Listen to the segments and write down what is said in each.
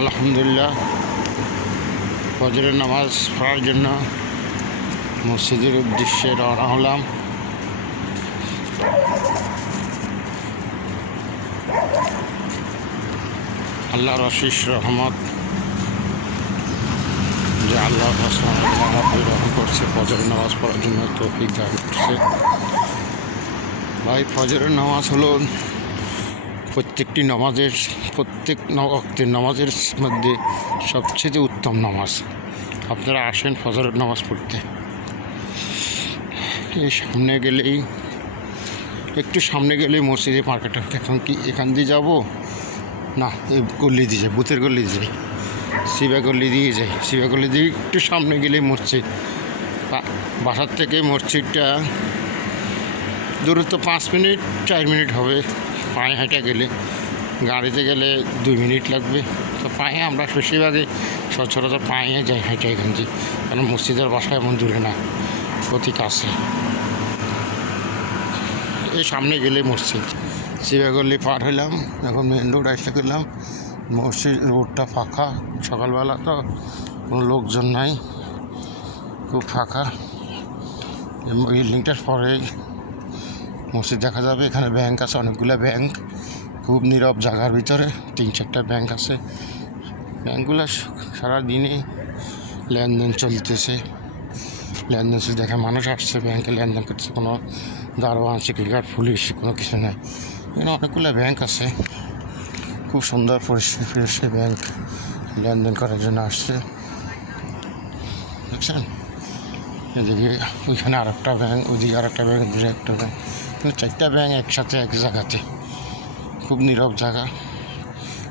আলহামদুলিল্লাহ ফজরের নামাজ পড়ার জন্য মসজিদের উদ্দেশ্যে রওনা হলাম। আল্লাহর অশেষ রহমত যে আল্লাহ রহম করছে, ফজরের নামাজ পড়ার জন্য তৌফিক দান করছে। ভাই, ফজরের নামাজ হলো প্রত্যেক ওয়াক্তের নামাজের মধ্যে সবচেয়ে উত্তম নামাজ। আপনারা আসেন ফজরের নামাজ পড়তে। এই একটু সামনে গেলেই মসজিদে মার্কেট। এখন কি এখান দিয়ে যাবো না এই গল্লি দিয়ে যাই, বুথের গল্লি দিয়ে যাই, শিবা গল্লি দিয়ে যাই। শিবা গল্লি দিয়ে একটু সামনে গেলেই মসজিদ। বাসার থেকে মসজিদটা দূরত্ব 5 মিনিট 4 মিনিট হবে পায়ে হাঁটা গেলে। গাড়িতে গেলে 2 মিনিট লাগবে। তো পায়ে আমরা বেশিরভাগই সচরাচর পায়ে যাই হাঁটে এখান থেকে, কারণ মসজিদের বাসা এমন দূরে না, অতি কাছে। এই সামনে গেলে মসজিদ। শিবাগল্লি পার হইলাম, এখন মেন রোড আসতে গেলাম। মসজিদ রোডটা ফাঁকা, সকালবেলা তো কোনো লোকজন নাই, খুব ফাঁকা। বিল্ডিংটার পরে মসজিদ দেখা যাবে। এখানে ব্যাংক আছে, অনেকগুলো ব্যাংক, খুব নীরব জায়গার ভিতরে 3-4টা ব্যাংক আছে। ব্যাংকগুলো সারাদিনই লেনদেন চলতেছে। লেনদেন দেখে মানুষ আসছে ব্যাংকে লেনদেন করছে, কোনো দারোয়ান, সিকিউরিটি গার্ড, পুলিশ কোনো কিছু নেই। এখানে অনেকগুলো ব্যাংক আছে, খুব সুন্দর পরিষেবা। ব্যাংক লেনদেন করার জন্য আসছে, বুঝছেন। এদিকে ওইখানে আরেকটা ব্যাংক, ওইদিকে আরেকটা ব্যাংক, দূরে একটা ব্যাংক, 4টা ব্যাংক একসাথে এক জায়গাতে, খুব নীরব জায়গা।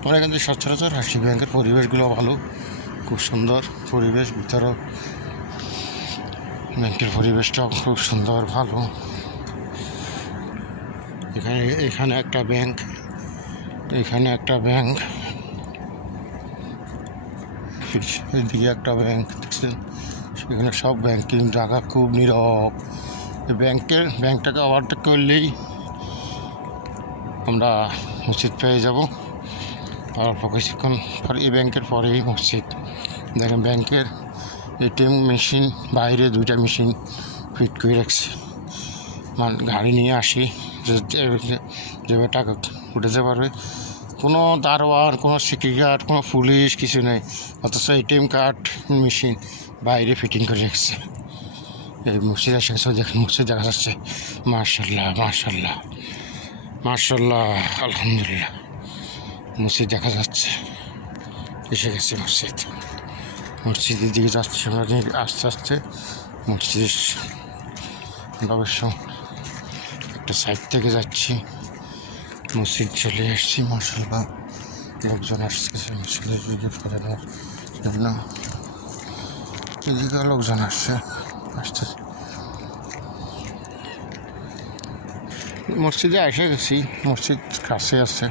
আমরা এখান থেকে সচরাচর আসি। ব্যাংকের পরিবেশগুলো ভালো, খুব সুন্দর পরিবেশ। ভিতরেও ব্যাংকের পরিবেশটাও খুব সুন্দর, ভালো। এখানে একটা ব্যাংক, এখানে একটা ব্যাংক, এদিকে একটা ব্যাংক, দেখছেন। সেখানে সব ব্যাংকিং জায়গা, খুব নীরব। ব্যাংকটাকে ওভারটেক করলেই আমরা মসজিদ পেয়ে যাব। আর অল্প কিছুক্ষণ পর এই ব্যাংকের পরেই মসজিদ। দেখেন ব্যাংকের এটিএম মেশিন বাইরে 2টা মেশিন ফিট করে রাখছি। গাড়ি নিয়ে আসি, যেভাবে টাকা উঠেতে পারবে। কোনো দারোয়ান, কোনো সিকিউরিটি গার্ড, কোনো পুলিশ কিছু নেই, অথচ এটিএম কার্ড মেশিন বাইরে ফিটিং করে রাখছে। এই মসজিদ এসে গেছে, দেখেন মসজিদ দেখা যাচ্ছে। মাশাআল্লাহ মাশাআল্লাহ মাশাআল্লাহ, আলহামদুলিল্লাহ, মসজিদ দেখা যাচ্ছে। এসে গেছে মসজিদ। মসজিদের দিকে যাচ্ছি আমরা আস্তে আস্তে। মসজিদের অবশ্য একটা সাইড থেকে যাচ্ছি, মসজিদ চলে আসছি। মাশাআল্লাহ, লোকজন আসছে মসজিদের দিকে ফেরানোর জন্য। এদিকে লোকজন আসছে আসতে। মসজিদে এসে গেছি। মসজিদ কাছে আছে।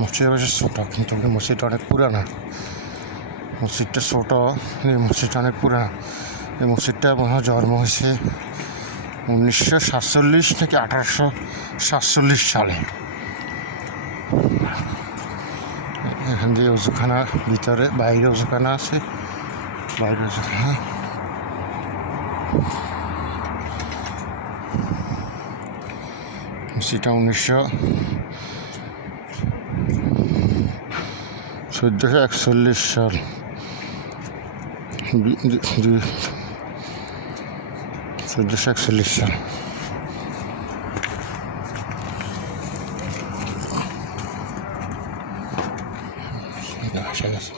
মসজিদ অবশ্য ছোটো, কিন্তু মসজিদটা অনেক পুরানা। মসজিদটা ছোটো, এই মসজিদটা অনেক পুরানা। এই মসজিদটা মনে হয় জন্ম হয়েছে 1947 থেকে 1847 সালে। এখান দিয়ে অজুখানা, ভিতরে বাইরে অজুখানা আছে, বাইরে অজুখানা। মসজিদটা 1441 সাল, 1441 সাল। আশা গেছে।